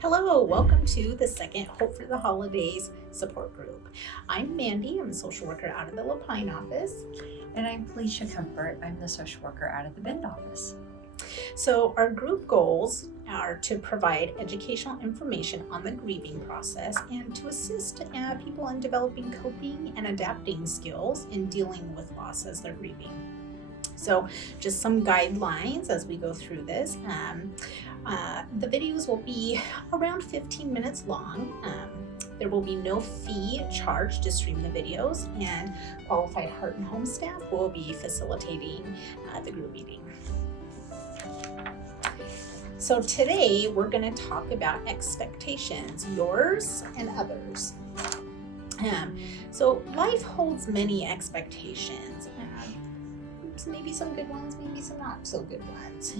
Hello, welcome to the second Hope for the Holidays support group. I'm Mandy, I'm a social worker out of the Lapine office. And I'm Felicia Comfort, I'm the social worker out of the Bend office. So our group goals are to provide educational information on the grieving process and to assist people in developing coping and adapting skills in dealing with loss as they're grieving. So just some guidelines as we go through this. The videos will be around 15 minutes long. There will be no fee charged to stream the videos, and qualified Heart and Home staff will be facilitating the group meeting. So today we're going to talk about expectations, yours and others. So life holds many expectations. Maybe some good ones, maybe some not so good ones.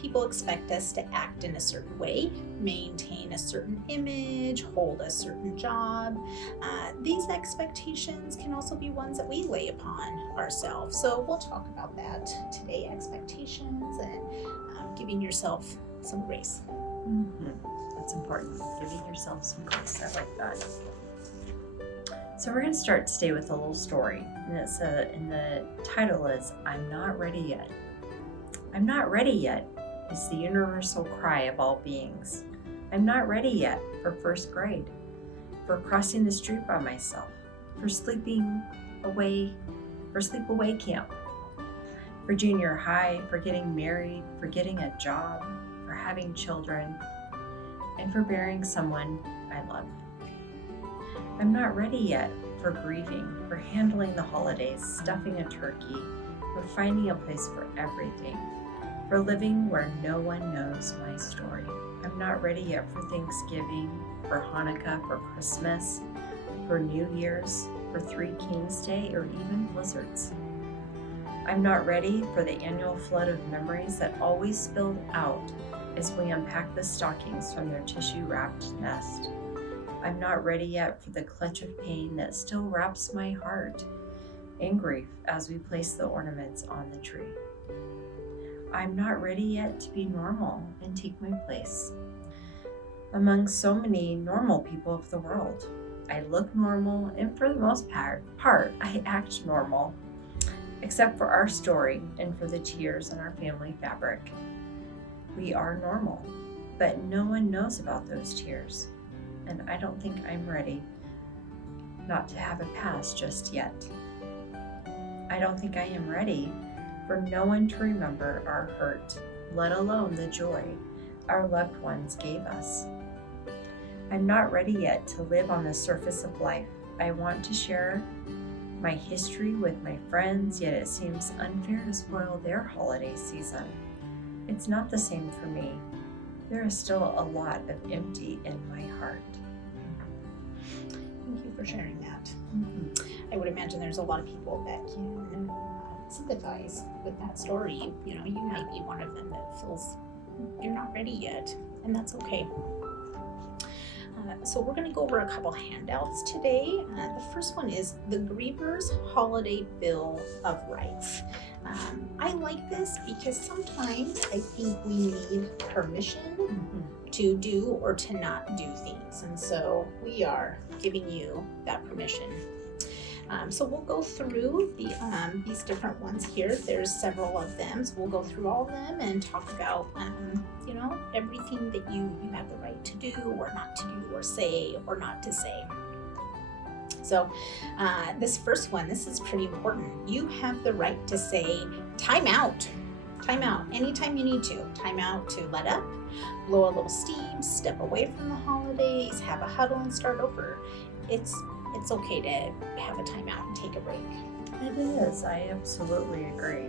People expect us to act in a certain way, maintain a certain image, hold a certain job. These expectations can also be ones that we lay upon ourselves. So we'll talk about that today, expectations and giving yourself some grace. That's important, giving yourself some grace. I like that. So we're going to start today with a little story, and the title is, I'm Not Ready Yet. I'm not ready yet is the universal cry of all beings. I'm not ready yet for first grade, for crossing the street by myself, for sleepaway camp, for junior high, for getting married, for getting a job, for having children, and for burying someone I love. I'm not ready yet for grieving, for handling the holidays, stuffing a turkey, for finding a place for everything, for living where no one knows my story. I'm not ready yet for Thanksgiving, for Hanukkah, for Christmas, for New Year's, for Three Kings Day, or even blizzards. I'm not ready for the annual flood of memories that always spilled out as we unpack the stockings from their tissue-wrapped nest. I'm not ready yet for the clutch of pain that still wraps my heart in grief as we place the ornaments on the tree. I'm not ready yet to be normal and take my place among so many normal people of the world. I look normal, and for the most part, I act normal, except for our story and for the tears in our family fabric. We are normal, but no one knows about those tears. And I don't think I'm ready not to have a past just yet. I don't think I am ready for no one to remember our hurt, let alone the joy our loved ones gave us. I'm not ready yet to live on the surface of life. I want to share my history with my friends, yet it seems unfair to spoil their holiday season. It's not the same for me. There is still a lot of empty in my heart. Thank you for sharing that. I would imagine there's a lot of people that can sympathize with that story. You might be one of them that feels you're not ready yet, and that's okay. So we're going to go over a couple handouts today. The first one is the Griever's Holiday Bill of Rights. I like this because sometimes I think we need permission to do or to not do things, and so we are giving you that permission. So we'll go through these different ones here. There's several of them, so we'll go through all of them and talk about everything that you have the right to do or not to do or say or not to say. So this first one, this is pretty important. You have the right to say time out anytime you need to. Time out to let up, blow a little steam, step away from the holidays, have a huddle and start over. It's okay to have a timeout and take a break. It is. I absolutely agree.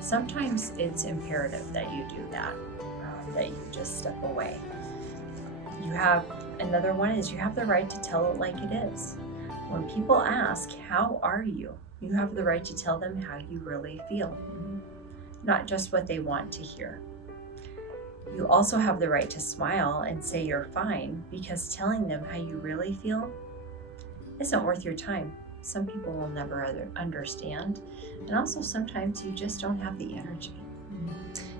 Sometimes it's imperative that you do that, that you just step away. Another one is you have the right to tell it like it is. When people ask, how are you? You have the right to tell them how you really feel, not just what they want to hear. You also have the right to smile and say you're fine, because telling them how you really feel isn't worth your time. Some people will never understand, and also sometimes you just don't have the energy.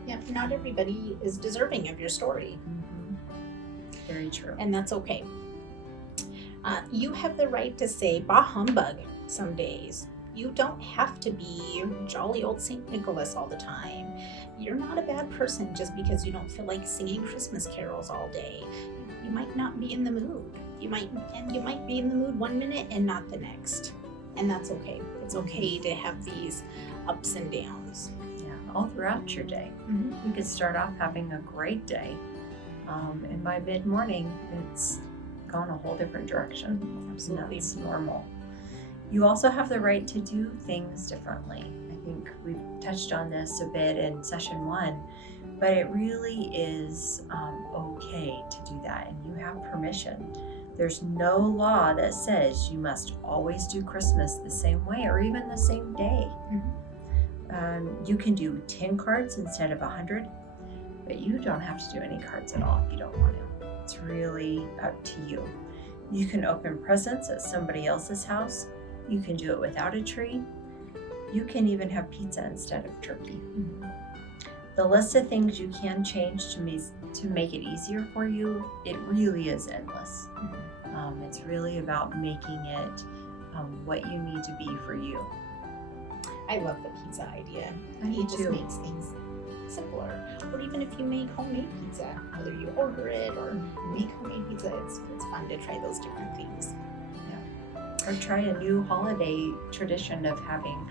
Yeah, not everybody is deserving of your story. Very true. And that's okay. You have the right to say bah humbug some days. You don't have to be jolly old St. Nicholas all the time. You're not a bad person just because you don't feel like singing Christmas carols all day. You might not be in the mood. You might be in the mood one minute and not the next. And that's okay. It's okay to have these ups and downs. Yeah, all throughout your day. Mm-hmm. You could start off having a great day, and by mid-morning, it's gone a whole different direction. Absolutely. That's normal. You also have the right to do things differently. I think we've touched on this a bit in session 1, but it really is okay to do that, and you have permission. There's no law that says you must always do Christmas the same way or even the same day. You can do 10 cards instead of 100, but you don't have to do any cards at all if you don't want to. It's really up to you. You can open presents at somebody else's house. You can do it without a tree. You can even have pizza instead of turkey. The list of things you can change to make it easier for you, it really is endless. It's really about making it what you need to be for you. I love the pizza idea. I do It just too. makes things simpler. Or even if you make homemade pizza, whether you order it or make homemade pizza, it's fun to try those different things. Or try a new holiday tradition of having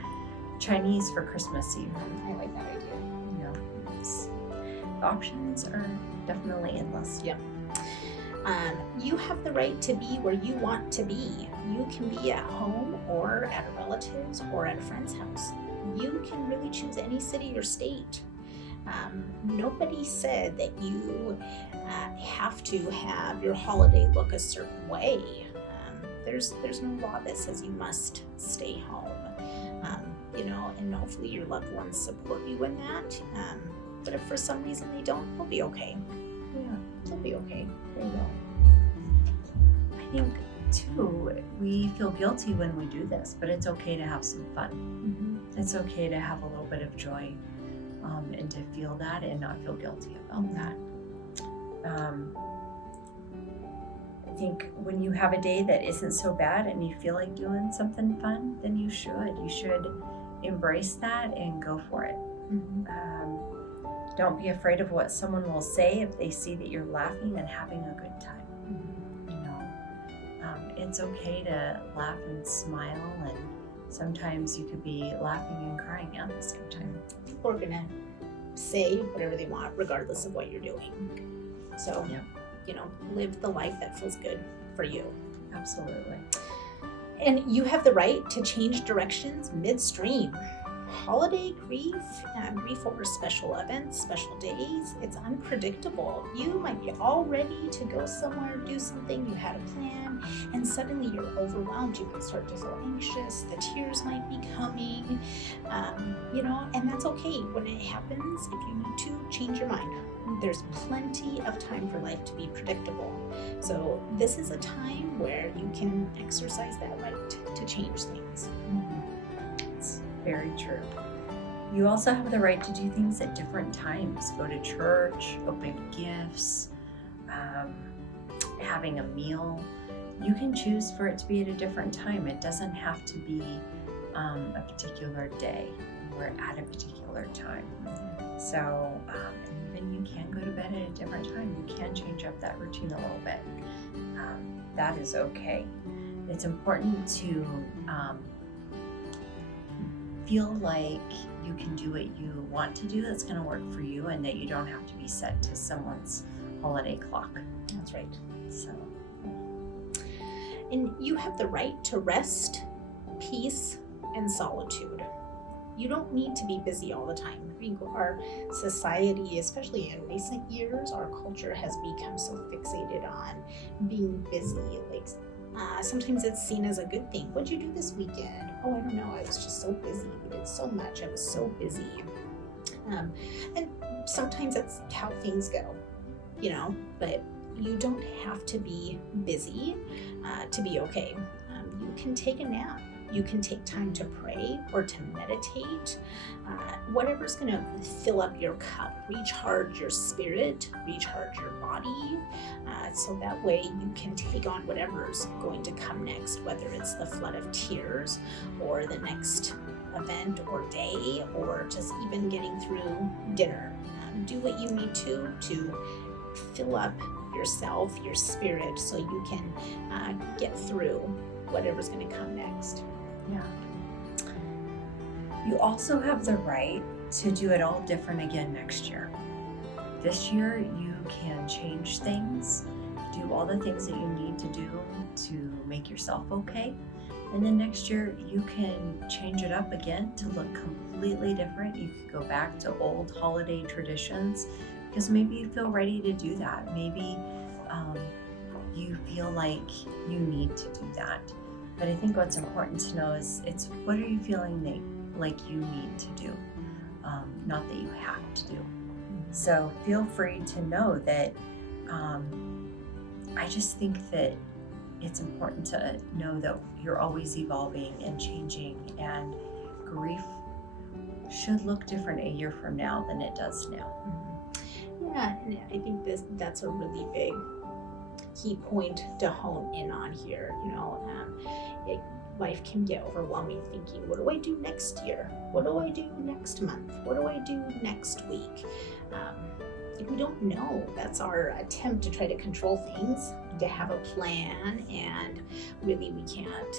Chinese for Christmas Eve. I like that idea. You know, the options are definitely endless. Yep. You have the right to be where you want to be. You can be at home or at a relative's or at a friend's house. You can really choose any city or state. Nobody said that you have to have your holiday look a certain way. There's no law that says you must stay home. And hopefully your loved ones support you in that. But if for some reason they don't, they'll be okay. Yeah, They'll be okay. they will. I think too, we feel guilty when we do this, but it's okay to have some fun. It's okay to have a little bit of joy, and to feel that and not feel guilty about that. I think when you have a day that isn't so bad and you feel like doing something fun, then you should embrace that and go for it. Don't be afraid of what someone will say if they see that you're laughing and having a good time. It's okay to laugh and smile, and sometimes you could be laughing and crying at the same time. People are gonna say whatever they want regardless of what you're doing. So, Yeah. Live the life that feels good for you. Absolutely. And you have the right to change directions midstream. Holiday grief over special events, special days, it's unpredictable. You might be all ready to go somewhere, do something, you had a plan, and suddenly you're overwhelmed. You can start to feel anxious, the tears might be coming, and that's okay. When it happens, if you need to, change your mind. There's plenty of time for life to be predictable. So this is a time where you can exercise that right to change things. It's very true. You also have the right to do things at different times. Go to church, open gifts, having a meal. You can choose for it to be at a different time. It doesn't have to be a particular day or at a particular time. So, and even you can go to bed at a different time. You can change up that routine a little bit. That is okay. It's important to feel like you can do what you want to do that's going to work for you, and that you don't have to be set to someone's holiday clock. That's right. So, And you have the right to rest, peace, and solitude. You don't need to be busy all the time. I think our society, especially in recent years, our culture has become so fixated on being busy. Sometimes it's seen as a good thing. What'd you do this weekend? Oh, I don't know. I was just so busy. We did so much. I was so busy. And sometimes that's how things go, but you don't have to be busy to be okay. You can take a nap. You can take time to pray or to meditate. Whatever's going to fill up your cup, recharge your spirit, recharge your body, so that way you can take on whatever's going to come next, whether it's the flood of tears or the next event or day, or just even getting through dinner. Do what you need to fill up yourself, your spirit, so you can get through whatever's going to come next. Yeah. You also have the right to do it all different again next year. This year, you can change things, do all the things that you need to do to make yourself okay. And then next year, you can change it up again to look completely different. You could go back to old holiday traditions because maybe you feel ready to do that. Maybe you feel like you need to do that. But I think what's important to know is it's what are you feeling like you need to do, not that you have to do. So feel free to know that I just think that it's important to know that you're always evolving and changing, and grief should look different a year from now than it does now. Yeah, and I think that's a really big key point to hone in on here. Life can get overwhelming thinking, what do I do next year? What do I do next month? What do I do next week? We don't know. That's our attempt to try to control things, to have a plan, and really we can't.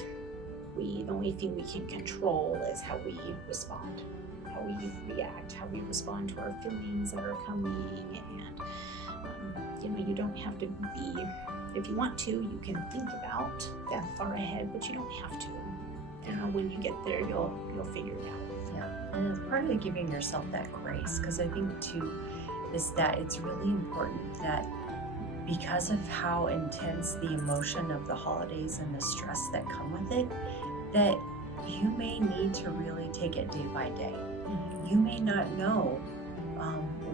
The only thing we can control is how we respond, how we react, how we respond to our feelings that are coming. And you don't have to be, if you want to, you can think about that far ahead, but you don't have to. When you get there, you'll figure it out. Yeah, and it's part of giving yourself that grace, because I think too is that it's really important that because of how intense the emotion of the holidays and the stress that come with it, that you may need to really take it day by day. You may not know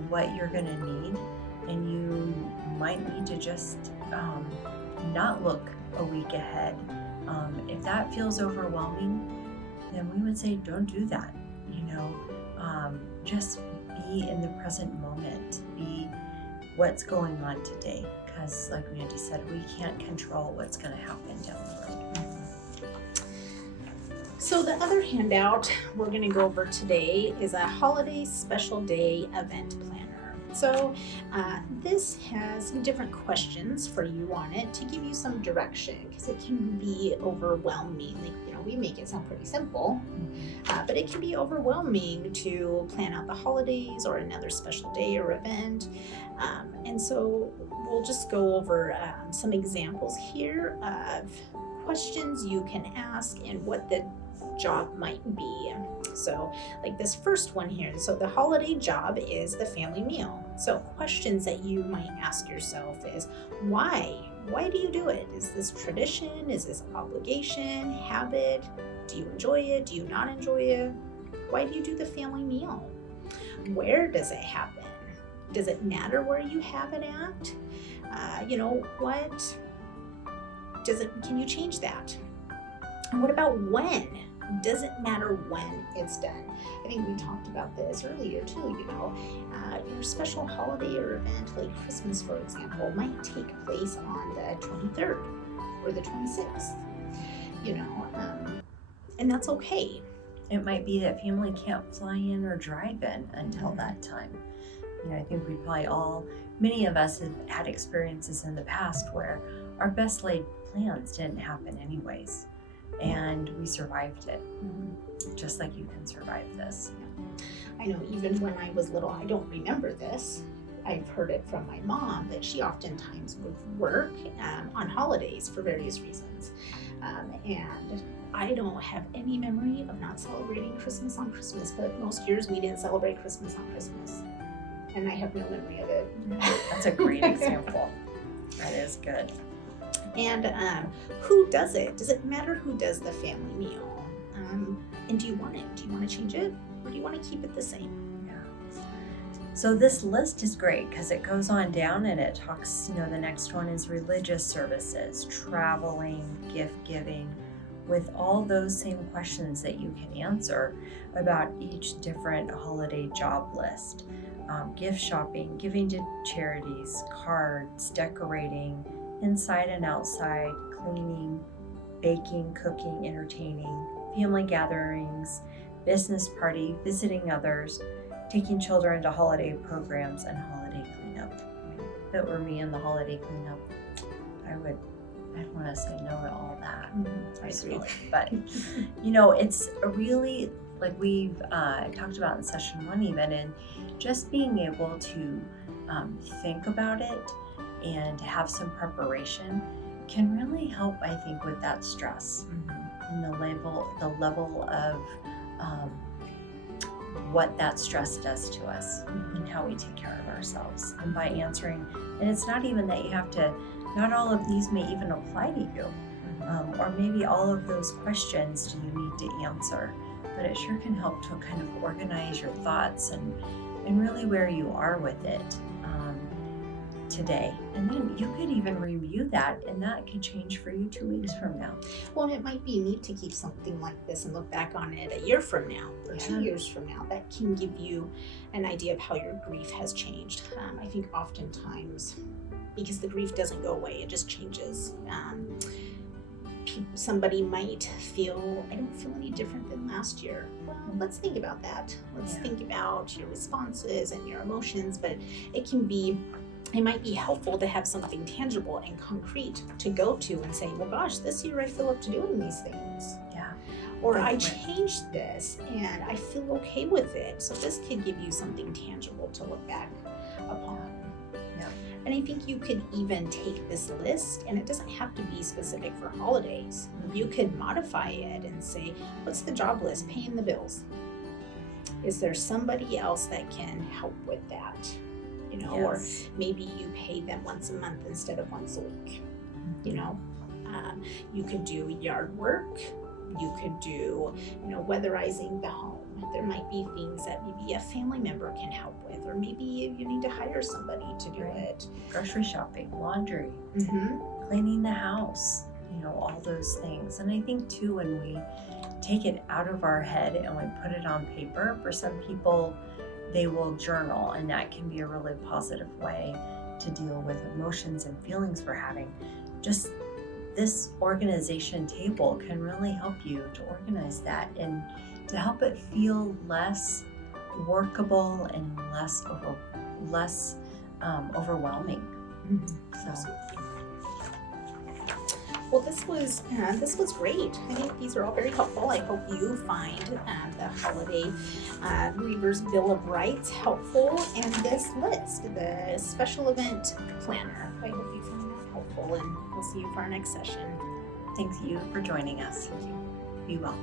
what you're going to need, and you might need to just not look a week ahead. If that feels overwhelming, then we would say don't do that. Just be in the present moment, be what's going on today, because like Mandy said, we can't control what's going to happen down the road. So the other handout we're going to go over today is a holiday special day event planner. So this has some different questions for you on it to give you some direction, because it can be overwhelming. We make it sound pretty simple, but it can be overwhelming to plan out the holidays or another special day or event. And so we'll just go over some examples here of questions you can ask and what the job might be. So like this first one here, so the holiday job is the family meal. So questions that you might ask yourself is, why? Why do you do it? Is this tradition? Is this obligation? Habit? Do you enjoy it? Do you not enjoy it? Why do you do the family meal? Where does it happen? Does it matter where you have it at? Can you change that? And what about when? Does it matter when it's done? I think we talked about this earlier too. Your special holiday or event like Christmas, for example, might take place on the 23rd or the 26th, and that's okay. It might be that family can't fly in or drive in until that time. I think many of us have had experiences in the past where our best laid plans didn't happen anyways. And we survived it, just like you can survive this. I know even when I was little, I don't remember this. I've heard it from my mom that she oftentimes would work on holidays for various reasons. And I don't have any memory of not celebrating Christmas on Christmas, but most years we didn't celebrate Christmas on Christmas. And I have no memory of it. That's a great example. That is good. And who does it? Does it matter who does the family meal? And do you want it? Do you want to change it? Or do you want to keep it the same? Yeah. So this list is great because it goes on down and it talks, the next one is religious services, traveling, gift giving, with all those same questions that you can answer about each different holiday job list. Gift shopping, giving to charities, cards, decorating, inside and outside, cleaning, baking, cooking, entertaining, family gatherings, business party, visiting others, taking children to holiday programs, and holiday cleanup. If it were me in the holiday cleanup, I'd want to say no to all that. Personally. But it's really, like we've talked about in session 1 even, and just being able to think about it and have some preparation can really help, I think, with that stress and the level of what that stress does to us and how we take care of ourselves. And by answering, and it's not even that you have to, not all of these may even apply to you, or maybe all of those questions do you need to answer, but it sure can help to kind of organize your thoughts and really where you are with it today. And then you could even review that, and that could change for you 2 weeks from now. Well, and it might be neat to keep something like this and look back on it a year from now or 2 years from now. That can give you an idea of how your grief has changed. I think oftentimes, because the grief doesn't go away, it just changes. Somebody might feel, I don't feel any different than last year. Well, let's think about that. Let's think about your responses and your emotions, but it might be helpful to have something tangible and concrete to go to and say, well, gosh, this year I feel up to doing these things. Yeah. Or I changed this and I feel okay with it. So this could give you something tangible to look back upon. Yeah. And I think you could even take this list, and it doesn't have to be specific for holidays. You could modify it and say, what's the job list? Paying the bills. Is there somebody else that can help with that? Or maybe you pay them once a month instead of once a week. You could do yard work. You could do, weatherizing the home. There might be things that maybe a family member can help with, or maybe you need to hire somebody to do it. Grocery shopping, laundry, cleaning the house, all those things. And I think too, when we take it out of our head and we put it on paper, for some people, they will journal, and that can be a really positive way to deal with emotions and feelings we're having. Just this organization table can really help you to organize that and to help it feel less workable and less overwhelming. So. Well, this was great. I think these are all very helpful. I hope you find the Holiday Grievers Bill of Rights helpful, and this list, the special event planner. I hope you find that helpful, and we'll see you for our next session. Thank you for joining us. Be well.